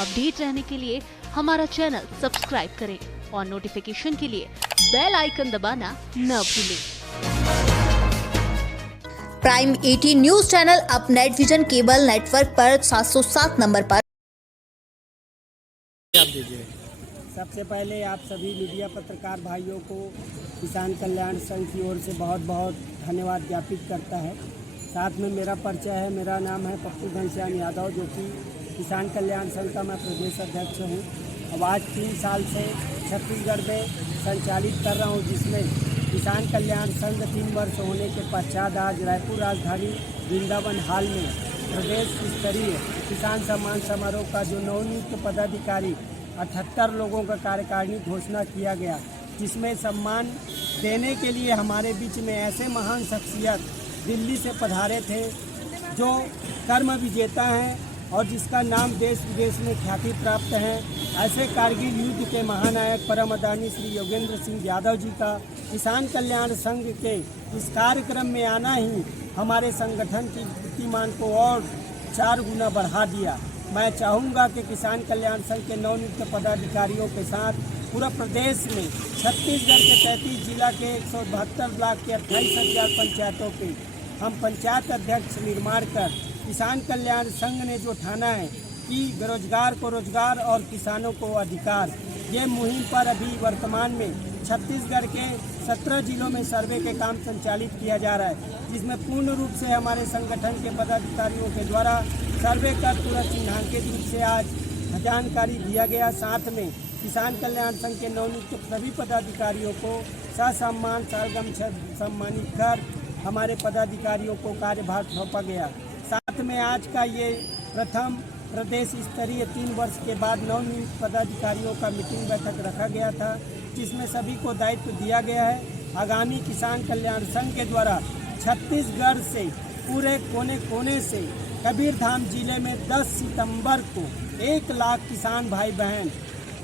Update रहने के लिए हमारा चैनल सब्सक्राइब करें और नोटिफिकेशन के लिए बेल आइकन दबाना न भूलें। प्राइम 18 न्यूज चैनल अब नेट विजन केबल नेटवर्क पर 707 नंबर पर। सबसे पहले आप सभी मीडिया पत्रकार भाइयों को किसान कल्याण संघ की ओर से बहुत बहुत धन्यवाद ज्ञापित करता है। साथ में मेरा परिचय है, मेरा नाम है पप्पू घनश्याम यादव, जो कि किसान कल्याण संघ का मैं प्रदेश अध्यक्ष हूँ। अब आज 3 साल से छत्तीसगढ़ में संचालित कर रहा हूँ, जिसमें किसान कल्याण संघ 3 वर्ष होने के पश्चात आज रायपुर राजधानी वृंदावन हाल में प्रदेश स्तरीय किसान सम्मान समारोह का जो नवनियुक्त पदाधिकारी 78 लोगों का कार्यकारिणी घोषणा किया गया, जिसमें सम्मान देने के लिए हमारे बीच में ऐसे महान शख्सियत दिल्ली से पधारे थे जो कर्म विजेता हैं और जिसका नाम देश विदेश में ख्याति प्राप्त है। ऐसे कारगिल युद्ध के महानायक परम आदरणीय श्री योगेंद्र सिंह यादव जी का किसान कल्याण संघ के इस कार्यक्रम में आना ही हमारे संगठन की कीर्तिमान को और 4 गुना बढ़ा दिया। मैं चाहूँगा कि किसान कल्याण संघ के नवनियुक्त पदाधिकारियों के साथ पूरा प्रदेश में छत्तीसगढ़ के 33 जिला के 172 ब्लॉक के 28,000 पंचायतों के हम पंचायत अध्यक्ष निर्माण कर किसान कल्याण संघ ने जो ठाना है कि बेरोजगार को रोजगार और किसानों को अधिकार, ये मुहिम पर अभी वर्तमान में छत्तीसगढ़ के 17 जिलों में सर्वे के काम संचालित किया जा रहा है, जिसमें पूर्ण रूप से हमारे संगठन के पदाधिकारियों के द्वारा सर्वे कर पूरा चिन्हांकित रूप से आज जानकारी दिया गया। साथ में किसान कल्याण संघ के नवनियुक्त सभी पदाधिकारियों को ससम्मान सरगम सम्मानित कर हमारे पदाधिकारियों को कार्यभार सौंपा गया। साथ में आज का ये प्रथम प्रदेश स्तरीय 3 वर्ष के बाद नवनियुक्त पदाधिकारियों का मीटिंग बैठक रखा गया था, जिसमें सभी को दायित्व दिया गया है। आगामी किसान कल्याण संघ के द्वारा छत्तीसगढ़ से पूरे कोने कोने से कबीरधाम जिले में 10 सितंबर को 1 लाख किसान भाई बहन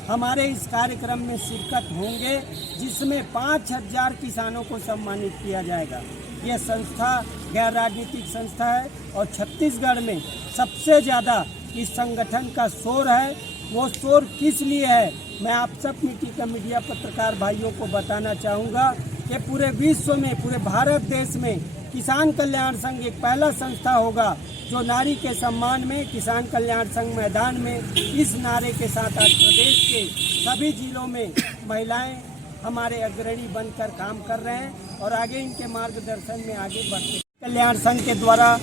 हमारे इस कार्यक्रम में शिरकत होंगे, जिसमें 5,000 किसानों को सम्मानित किया जाएगा। यह संस्था गैर राजनीतिक संस्था है और छत्तीसगढ़ में सबसे ज़्यादा इस संगठन का शोर है। वो शोर किस लिए है, मैं आप सब मीडिया पत्रकार भाइयों को बताना चाहूँगा कि पूरे विश्व में, पूरे भारत देश में किसान कल्याण संघ एक पहला संस्था होगा जो नारी के सम्मान में किसान कल्याण संघ मैदान में इस नारे के साथ आज प्रदेश के सभी जिलों में महिलाएं हमारे अग्रणी बनकर काम कर रहे हैं और आगे इनके मार्गदर्शन में आगे बढ़ते। कल्याण संघ के द्वारा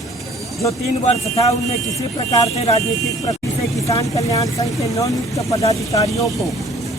जो 3 वर्ष था, उनमें किसी प्रकार से राजनीतिक प्रक्रिया से किसान कल्याण संघ के नवनियुक्त पदाधिकारियों को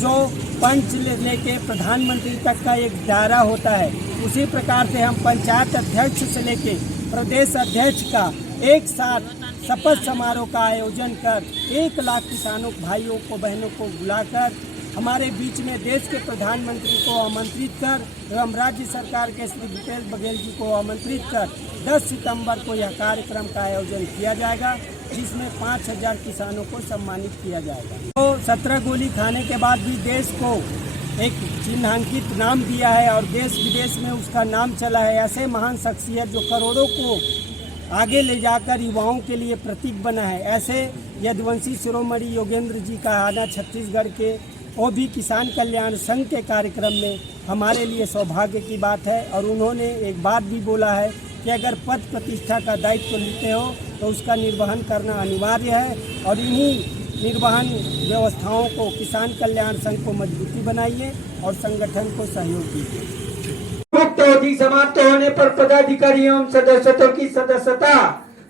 जो पंच लेके प्रधानमंत्री तक का एक दायरा होता है, उसी प्रकार से हम पंचायत अध्यक्ष से लेके प्रदेश अध्यक्ष का एक साथ शपथ समारोह का आयोजन कर 1 लाख किसानों भाइयों को बहनों को बुलाकर हमारे बीच में देश के प्रधानमंत्री को आमंत्रित कर एवं राज्य सरकार के श्री भूपेश बघेल जी को आमंत्रित कर 10 सितंबर को यह कार्यक्रम का आयोजन किया जाएगा, जिसमें 5,000 किसानों को सम्मानित किया जाएगा। तो 17 गोली खाने के बाद भी देश को एक चिन्हांकित नाम दिया है और देश विदेश में उसका नाम चला है। ऐसे महान शख्सियत जो करोड़ों को आगे ले जाकर युवाओं के लिए प्रतीक बना है, ऐसे यदुवंशी शिरोमणि योगेंद्र जी का आना छत्तीसगढ़ के वो भी किसान कल्याण संघ के कार्यक्रम में हमारे लिए सौभाग्य की बात है। और उन्होंने एक बात भी बोला है कि अगर पद प्रतिष्ठा का दायित्व लेते हो तो उसका निर्वहन करना अनिवार्य है और इन्हीं निर्वहन व्यवस्थाओं को किसान कल्याण संघ को मजबूती बनाइए और संगठन को सहयोग दीजिए। मुक्त अवधि समाप्त होने पर पदाधिकारियों एवं सदस्यों की सदस्यता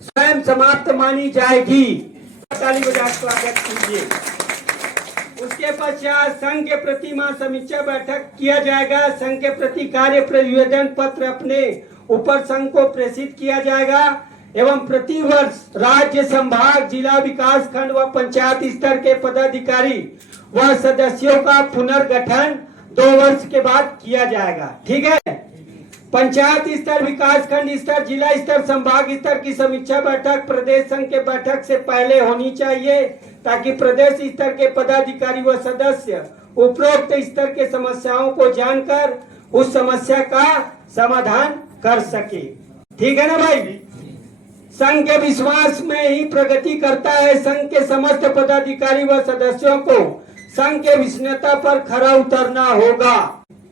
स्वयं समाप्त मानी जाएगी। ताली बजा स्वागत कीजिए। उसके पश्चात संघ के प्रति समीक्षा बैठक किया जाएगा। संघ के प्रति कार्य प्रतिवेदन पत्र अपने ऊपर संघ को प्रेषित किया जाएगा एवं प्रतिवर्ष राज्य, संभाग, जिला विकास खंड व पंचायत स्तर के पदाधिकारी व सदस्यों का पुनर्गठन 2 वर्ष के बाद किया जाएगा। ठीक है। पंचायत स्तर, विकास खंड स्तर, जिला स्तर, संभाग स्तर की समीक्षा बैठक प्रदेश संघ के बैठक से पहले होनी चाहिए, ताकि प्रदेश स्तर के पदाधिकारी व सदस्य उपरोक्त स्तर के समस्याओं को जानकर उस समस्या का समाधान कर सके। ठीक है ना भाई। संघ के विश्वास में ही प्रगति करता है। संघ के समस्त पदाधिकारी व सदस्यों को संघ के विश्वसनीयता पर खरा उतरना होगा।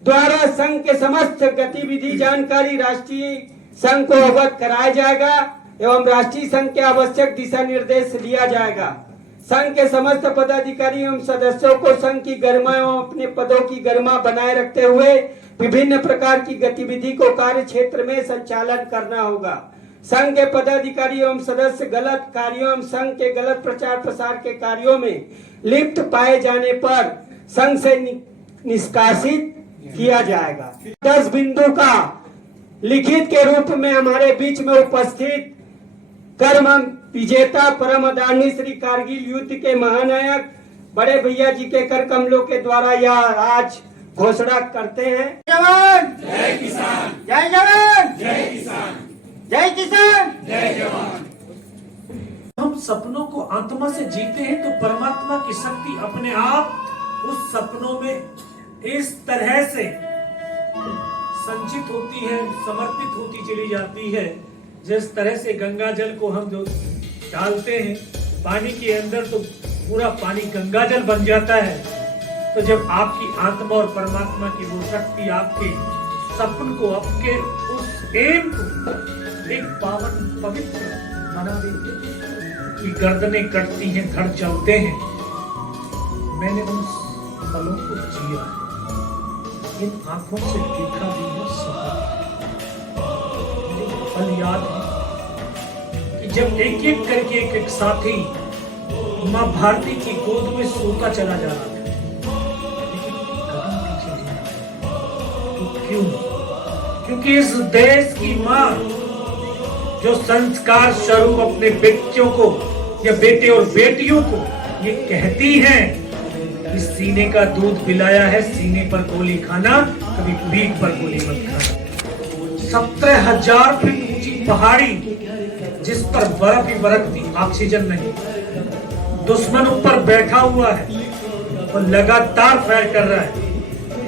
द्वारा संघ के समस्त गतिविधि जानकारी राष्ट्रीय संघ को अवगत कराया जाएगा एवं राष्ट्रीय संघ के आवश्यक दिशा निर्देश लिया जाएगा। संघ के समस्त पदाधिकारी एवं सदस्यों को संघ की गरिमा एवं अपने पदों की गरिमा बनाए रखते हुए विभिन्न प्रकार की गतिविधि को कार्य क्षेत्र में संचालन करना होगा। संघ के पदाधिकारी एवं सदस्य गलत कार्यों एवं संघ के गलत प्रचार प्रसार के कार्यों में लिप्त पाए जाने पर संघ से निष्कासित किया जाएगा। 10 बिंदु का लिखित के रूप में हमारे बीच में उपस्थित कर्म विजेता परम आदरणीय श्री कारगिल युद्ध के महानायक बड़े भैया जी के कर कमलों के द्वारा यह आज घोषणा करते हैं। जवान जय किसान, जय जवान जय किसान, जय किसान जय जवान। हम सपनों को आत्मा से जीते हैं तो परमात्मा की शक्ति अपने आप उस सपनों में इस तरह से संचित होती है, समर्पित होती चली जाती है। जिस तरह से गंगा जल को हम जो डालते हैं पानी के अंदर तो पूरा पानी गंगा जल बन जाता है। तो जब आपकी आत्मा और परमात्मा की वो शक्ति आपके सपन को, आपके उस एम को एक पावन पवित्र बना देती है कि गर्दनें कटती हैं, धड़ चलते हैं। मैंने उन पलों को जिया, इन आंखों से देखा भी है सपना। पल याद है कि जब एक एक करके एक साथी माँ भारती की गोद में सोता चला जा रहा था, लेकिन कदम पीछे नहीं आया। तो क्यों? क्योंकि इस देश की माँ जो संस्कार स्वरूप अपने बच्चों को या बेटे और बेटियों को ये कहती है कि सीने का दूध पिलाया है, सीने पर गोली खाना, कभी पीठ पर गोली मत खाना। 17,000 फीट ऊंची पहाड़ी जिस पर बर्फ ही बरसती, ऑक्सीजन नहीं, दुश्मन ऊपर बैठा हुआ है और लगातार फायर कर रहा है।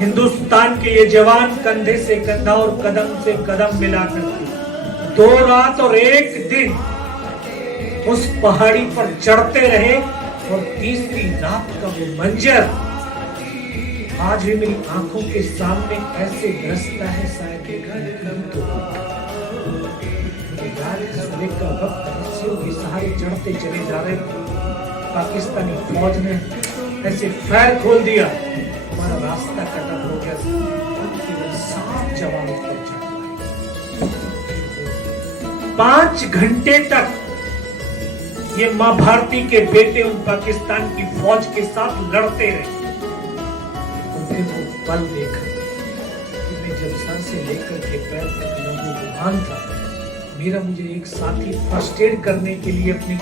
हिंदुस्तान के ये जवान कंधे से कंधा और कदम से कदम मिलाकर 2 रात और 1 दिन उस पहाड़ी पर चढ़ते रहे और तीसरी रात का वो मंजर आज भी मेरी आंखों के सामने ऐसे धंसता है। शायद का वक्त रस्सियों के सहारे चढ़ते चले जा रहे, पाकिस्तानी फौज ने ऐसे फायर खोल दिया, हमारा रास्ता कटा हो गया। 7 जवान पर चढ़ 5 घंटे तक ये माँ भारती के बेटे उन पाकिस्तान की फौज के साथ लड़ते रहे। फिर वो पल देखा कि मैं जब सर से लेकर के पैर तक लहूलुहान था। मेरा मुझे एक साथी फर्स्ट एड करने के लिए अपनी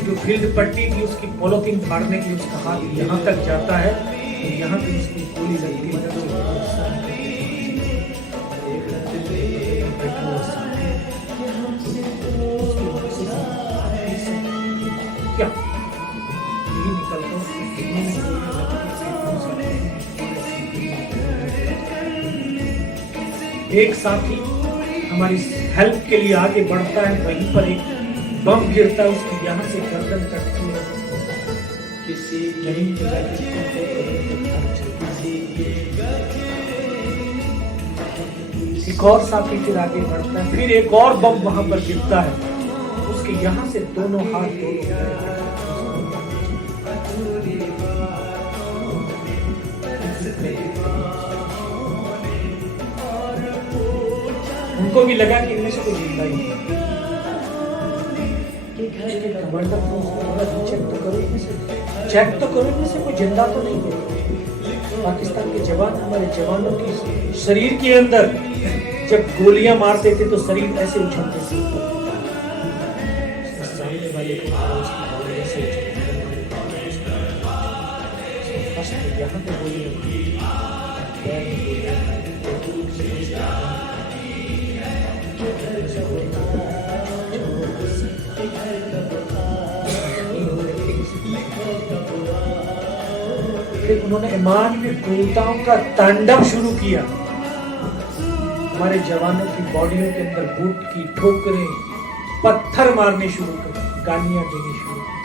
जो फील्ड पट्टी थी उसकी पॉलिथीन फाड़ने के लिए उसका हाथ यहाँ तक जाता है, तो यहाँ पे उसकी गोली लगती है। क्या यही निकलता एक साथी हमारी हेल्प के लिए आगे बढ़ता है, वहीं पर एक बम गिरता है, उसकी यहाँ से गर्दन कटती है। एक और साथी फिर आगे बढ़ता है, फिर एक और बम वहां पर गिरता है, उसके यहाँ से दोनों हाथ उनको भी लगा कि इनमें से कोई जिंदा ही नहीं। चेक तो करो इनमें से कोई जिंदा तो नहीं है। पाकिस्तान के जवान, हमारे जवानों के शरीर के अंदर जब गोलियां मारते थे तो शरीर ऐसे उछलते थे। सामने वाले को यहाँ पे गोली फिर उन्होंने ईमान में क्रूरताओं का तांडव शुरू किया। हमारे जवानों की बॉडियों के अंदर बूट की ठोकरें, पत्थर मारने शुरू करे, गालियां देने शुरू करे।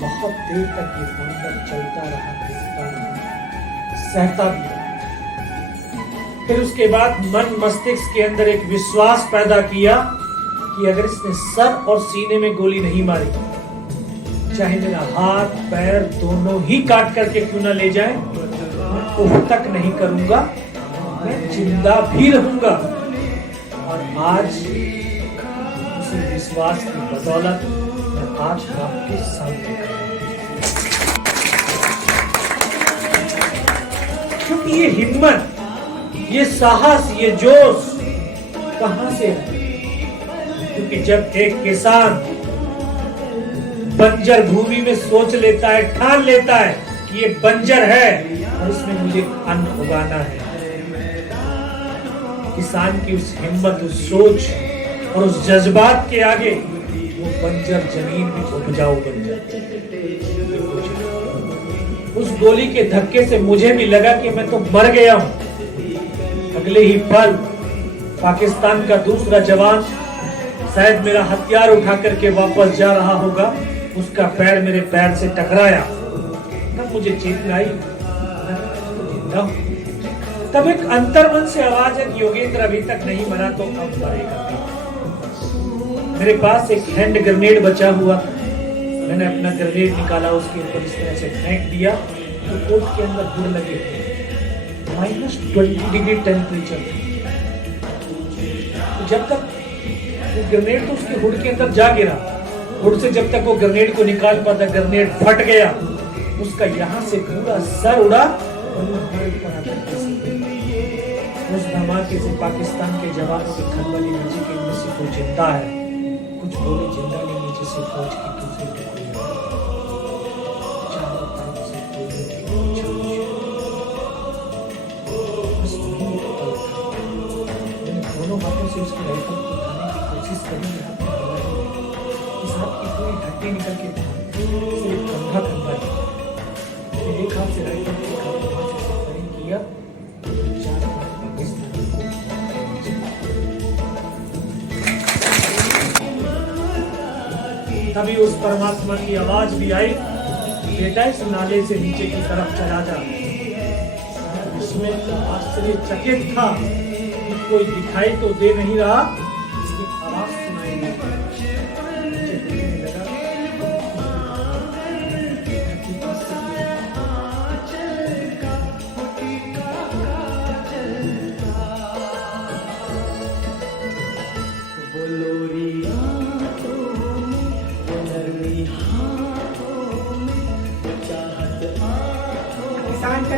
बहुत देर तक ये बंदर चलता रहा, देखता रहा, सहता भी रहा। फिर उसके बाद मन मस्तिष्क के अंदर एक विश्वास पैदा किया कि अगर इसने सर और सीने में गोली नहीं मारी, चाहे मेरा हाथ पैर दोनों ही काट करके क्यों ना ले जाए, मैं उफ तक नहीं करूंगा, मैं जिंदा भी रहूंगा। और आज उसी विश्वास की बदौलत मैं आज आपके सामने खड़ा हूं। क्योंकि ये हिम्मत, ये साहस, ये जोश कहां से है? क्योंकि जब एक किसान बंजर भूमि में सोच लेता है, ठान लेता है कि ये बंजर है और इसमें मुझे अन्न उगाना है, किसान की उस हिम्मत, उस सोच और उस जज्बात के आगे वो बंजर जमीन भी उपजाऊ बन जाती है। उस गोली के धक्के से मुझे भी लगा कि मैं तो मर गया हूं। अगले ही पल पाकिस्तान का दूसरा जवान शायद मेरा हथियार उठा करके वापस जा रहा होगा, उसका पैर मेरे पैर से टकराया, तब मुझे चेतना आई, तब एक अंतर्मन से आवाज है कि योगेंद्र अभी तक नहीं मरा तो अब मरेगा। मेरे पास एक हैंड ग्रेनेड बचा हुआ, मैंने अपना ग्रेनेड निकाला, उसके ऊपर इस तरह से फेंक दिया तो कोट के अंदर गुड़ लगे, -20 डिग्री टेम्परेचर। जब तक वो ग्रेनेड तो उसके हुड के अंदर जा गिरा, हुड से जब तक वो ग्रेनेड को निकाल पाता, ग्रेनेड फट गया, उसका यहाँ से पूरा सर उड़ा और वो हमारे ऊपर आकर उस धमाके से पाकिस्तान के जवानों की खलबली मची कि इनमें से कोई जिंदा है, कुछ बोले जिंदा नहीं, नीचे से फौज की दूसरी टुकड़ी चारों तरफ से गोलियों की छाछ। बस वही एक पल था, मैंने दोनों हाथों से उसकी राइफल को उठाने की कोशिश करी, हाथ में लगा नहीं, इस हाथ की पूरी हड्डी निकल के सिर्फ कंधा कंधा नहीं, एक हाथ से राइफल को एक हाथ से फायरिंग किया, चार हाथ पाकिस्तान तभी उस परमात्मा की आवाज भी आई, बेटा इस नाले से नीचे की तरफ चला जा। इसमें आश्चर्यचकित था कि कोई दिखाई तो दे नहीं रहा, इसकी आवाज सुनाई नहीं दी। मुझे देखने लगा, किसान का